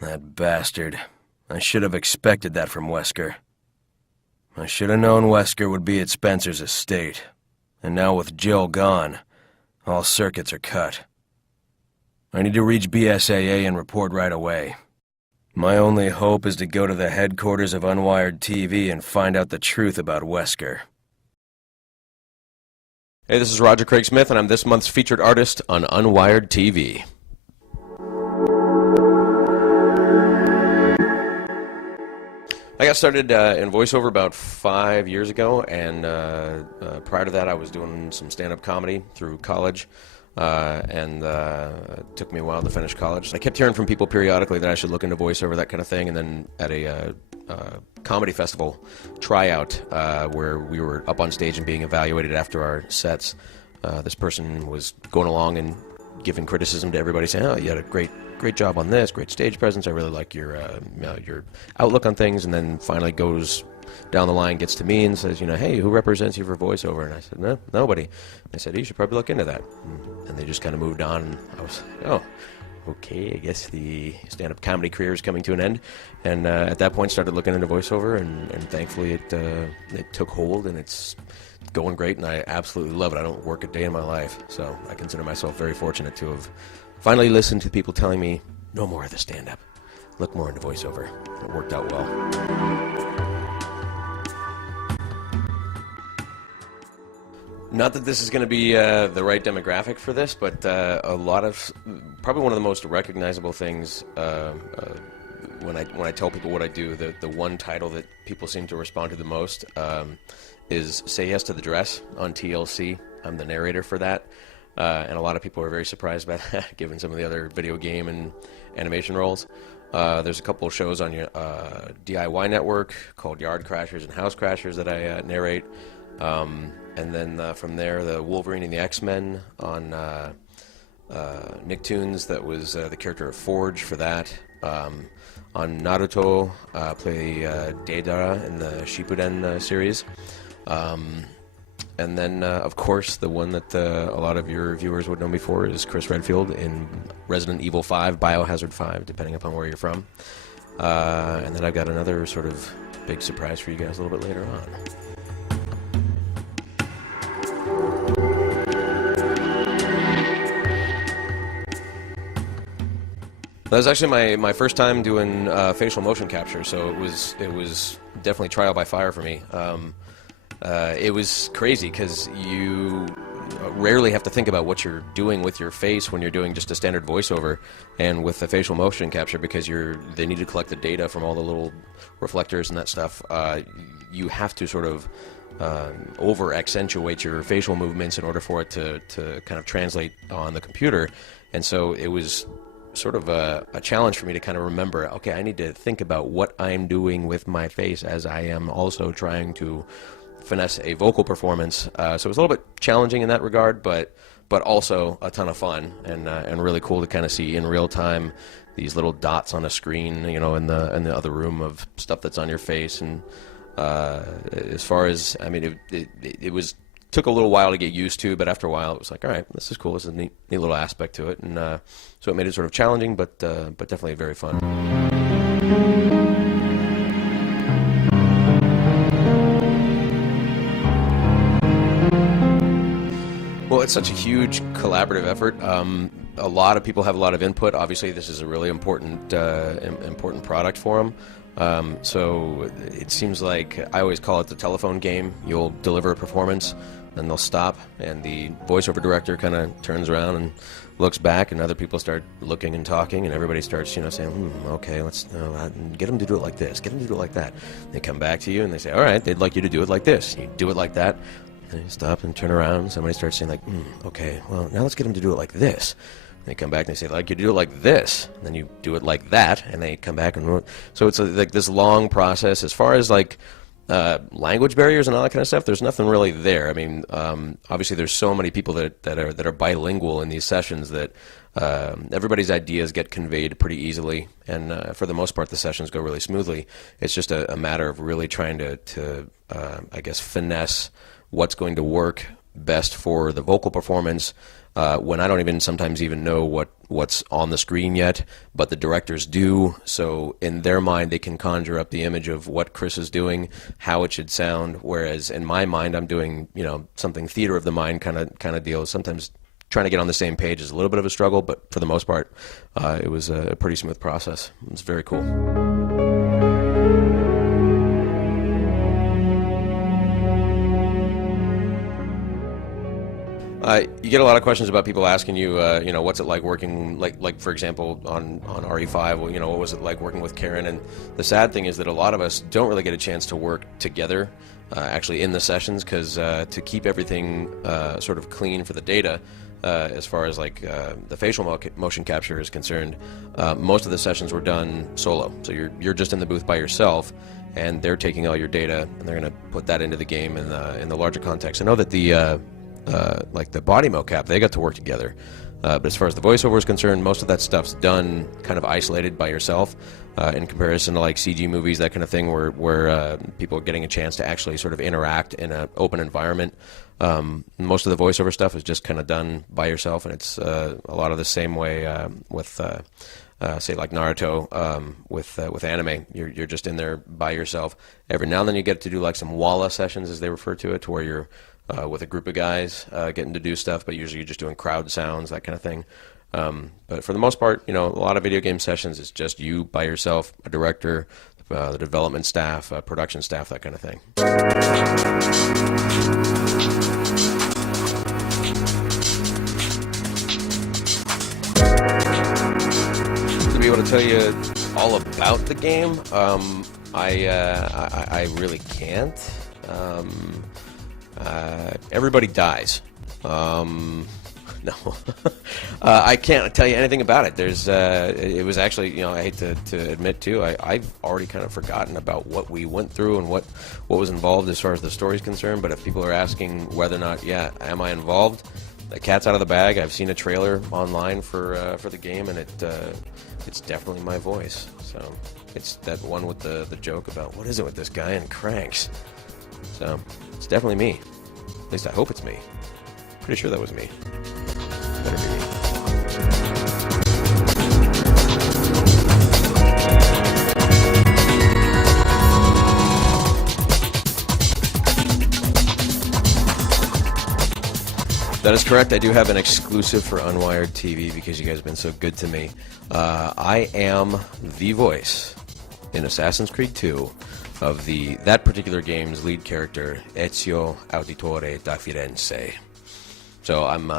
That bastard. I should have expected that from Wesker. I should have known Wesker would be at Spencer's estate. And now with Jill gone, all circuits are cut. I need to reach BSAA and report right away. My only hope is to go to the headquarters of Unwired TV and find out the truth about Wesker. Hey, this is Roger Craig Smith, and I'm this month's featured artist on Unwired TV. I got started in voiceover about 5 years ago, and prior to that I was doing some stand-up comedy through college, and it took me a while to finish college. I kept hearing from people periodically that I should look into voiceover, that kind of thing, and then at a comedy festival tryout where we were up on stage and being evaluated after our sets, this person was going along and giving criticism to everybody, saying, "Oh, you had a great job on this, great stage presence. I really like your outlook on things." And then finally goes down the line, gets to me and says, "Hey, who represents you for voiceover?" And I said, "No, nobody." They said, "You should probably look into that." And they just kind of moved on. And I was, "Oh, okay, I guess the stand-up comedy career is coming to an end." And at that point started looking into voiceover, and thankfully it took hold, and it's going great, and I absolutely love it. I don't work a day in my life, so I consider myself very fortunate to have finally listened to people telling me, no more of the stand-up, look more into voiceover. It worked out well. Not that this is going to be the right demographic for this, but probably one of the most recognizable things when I tell people what I do, the one title that people seem to respond to the most is Say Yes to the Dress on TLC. I'm the narrator for that. And a lot of people are very surprised by that, given some of the other video game and animation roles. There's a couple of shows on your DIY network called Yard Crashers and House Crashers that I narrate. And then from there, the Wolverine and the X-Men on Nicktoons. That was the character of Forge for that. On Naruto, play Deidara in the Shippuden series. And then, of course, the one that a lot of your viewers would know me for is Chris Redfield in Resident Evil 5, Biohazard 5, depending upon where you're from. And then I've got another sort of big surprise for you guys a little bit later on. That was actually my first time doing facial motion capture, so it was definitely trial by fire for me. It was crazy because you rarely have to think about what you're doing with your face when you're doing just a standard voiceover, and with the facial motion capture, because they need to collect the data from all the little reflectors and that stuff, you have to sort of over accentuate your facial movements in order for it to kind of translate on the computer. And so it was sort of a challenge for me to kind of remember, okay, I need to think about what I'm doing with my face as I am also trying to finesse a vocal performance. So it was a little bit challenging in that regard, but also a ton of fun, and really cool to kind of see in real time these little dots on a screen, in the other room of stuff that's on your face. And as far as, I mean, it took a little while to get used to, but after a while it was like, all right, this is cool. This is a neat little aspect to it, and so it made it sort of challenging, but definitely very fun. Well, it's such a huge collaborative effort. A lot of people have a lot of input. Obviously, this is a really important product for them. So it seems like I always call it the telephone game. You'll deliver a performance, and they'll stop, and the voiceover director kind of turns around and looks back, and other people start looking and talking, and everybody starts, saying, okay, let's get them to do it like this, get them to do it like that. They come back to you, and they say, all right, they'd like you to do it like this. You do it like that. And you stop and turn around, and somebody starts saying, like, okay, well, now let's get them to do it like this. They come back and they say, like, you do it like this, and then you do it like that, and they come back and so it's like this long process. As far as like language barriers and all that kind of stuff, there's nothing really there. I mean, obviously there's so many people that are bilingual in these sessions that everybody's ideas get conveyed pretty easily, and for the most part the sessions go really smoothly. It's just a matter of really trying to I guess finesse what's going to work best for the vocal performance, when I don't even sometimes even know what's on the screen yet, but the directors do. So in their mind, they can conjure up the image of what Chris is doing, how it should sound. Whereas in my mind, I'm doing something theater of the mind kind of deal. Sometimes trying to get on the same page is a little bit of a struggle, but for the most part, it was a pretty smooth process. It's very cool. You get a lot of questions about people asking you, what's it like working, like for example, on RE5, what was it like working with Karen? And the sad thing is that a lot of us don't really get a chance to work together, actually in the sessions, because to keep everything sort of clean for the data, as far as like the facial motion capture is concerned, most of the sessions were done solo. So you're just in the booth by yourself, and they're taking all your data and they're going to put that into the game in the larger context. I know that the like the body mocap, they got to work together. But as far as the voiceover is concerned, most of that stuff's done kind of isolated by yourself, in comparison to like CG movies, that kind of thing, where people are getting a chance to actually sort of interact in an open environment. Most of the voiceover stuff is just kind of done by yourself, and it's a lot of the same way with say like Naruto, with anime. You're just in there by yourself. Every now and then you get to do like some walla sessions, as they refer to it, to where you're with a group of guys getting to do stuff, but usually you're just doing crowd sounds, that kind of thing. But for the most part, a lot of video game sessions is just you by yourself, a director, the development staff, production staff, that kind of thing. To be able to tell you all about the game, I really can't. Everybody dies. No, I can't tell you anything about it. It was actually, I hate to admit too, I've already kind of forgotten about what we went through and what was involved as far as the story's concerned. But if people are asking whether or not, am I involved? The cat's out of the bag. I've seen a trailer online for the game, and it's definitely my voice. So it's that one with the joke about what is it with this guy and cranks. So it's definitely me. At least I hope it's me. Pretty sure that was me. Better be me. That is correct. I do have an exclusive for Unwired TV because you guys have been so good to me. I am the voice in Assassin's Creed 2 of that particular game's lead character, Ezio Auditore da Firenze. So I'm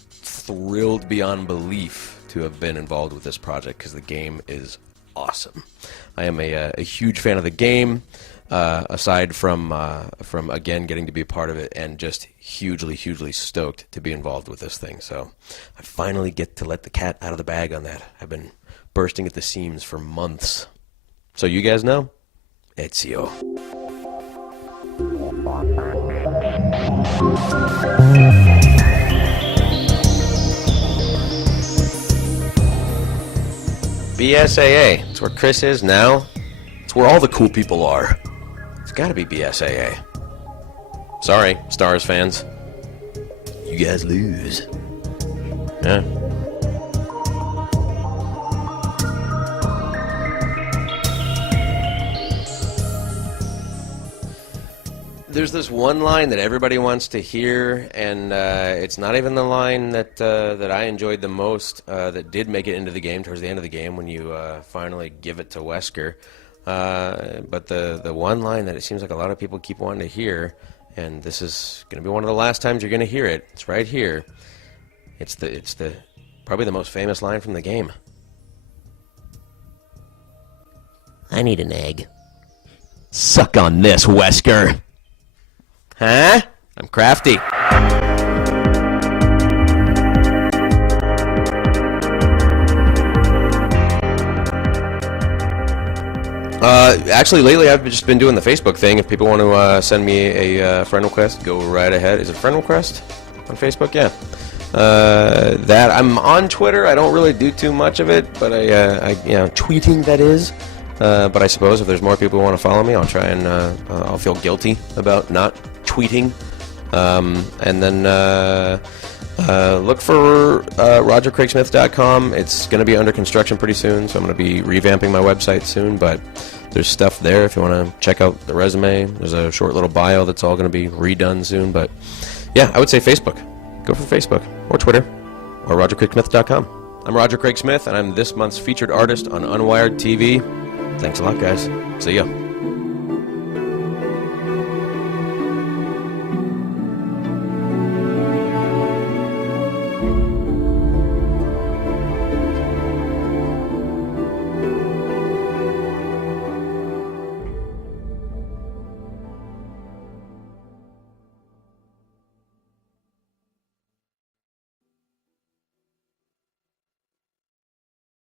thrilled beyond belief to have been involved with this project because the game is awesome. I am a huge fan of the game, aside from again getting to be a part of it, and just hugely stoked to be involved with this thing. So I finally get to let the cat out of the bag on that. I've been bursting at the seams for months. So you guys know? Ezio. BSAA. It's where Chris is now. It's where all the cool people are. It's gotta be BSAA. Sorry, Stars fans. You guys lose. Yeah. There's this one line that everybody wants to hear, and it's not even the line that I enjoyed the most, that did make it into the game towards the end of the game when you finally give it to Wesker. But the one line that it seems like a lot of people keep wanting to hear, and this is going to be one of the last times you're going to hear it. It's right here. It's the probably the most famous line from the game. I need an egg. Suck on this, Wesker. Huh? I'm crafty. Actually, lately I've just been doing the Facebook thing. If people want to send me a friend request, go right ahead. Is it friend request on Facebook? Yeah. That I'm on Twitter. I don't really do too much of it, but I tweeting, that is. But I suppose if there's more people who want to follow me, I'll try and I'll feel guilty about not tweeting. And then Look for RogerCraigSmith.com. It's going to be under construction pretty soon, so I'm going to be revamping my website soon, but there's stuff there if you want to check out the resume. There's a short little bio that's all going to be redone soon, but yeah, I would say Facebook. Go for Facebook, or Twitter, or RogerCraigSmith.com. I'm Roger Craig Smith, and I'm this month's featured artist on Unwired TV. Thanks a lot, guys. See ya.